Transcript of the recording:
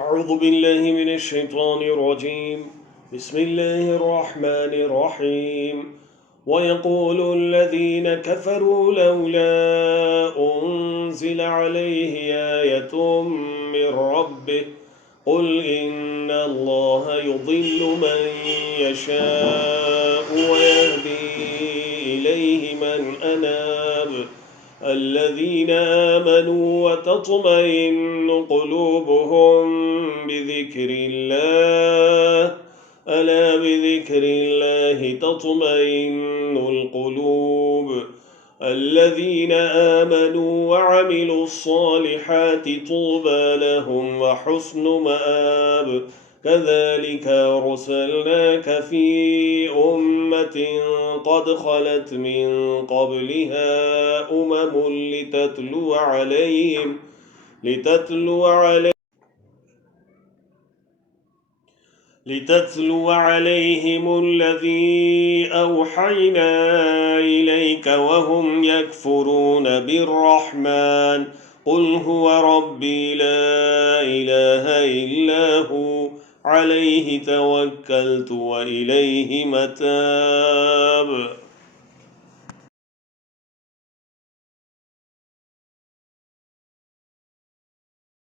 أعوذ بالله من الشيطان الرجيم. بسم الله الرحمن الرحيم. ويقول الذين كفروا لولا أنزل عليه آية من ربه قل إن الله يضل من يشاء ويهدي إليه من أناب الذين آمنوا وتطمئن قلوبهم بذكر الله ألا بذكر الله تطمئن القلوب الذين آمنوا وعملوا الصالحات طوبى لهم وحسن مآب كذلك أرسلناك في أمة قد خلت من قبلها لتتلو عليهم الذي أوحينا إليك وهم يكفرون بالرحمن قل هو ربي لا إله إلا هو عليه توكلت وإليه متاب.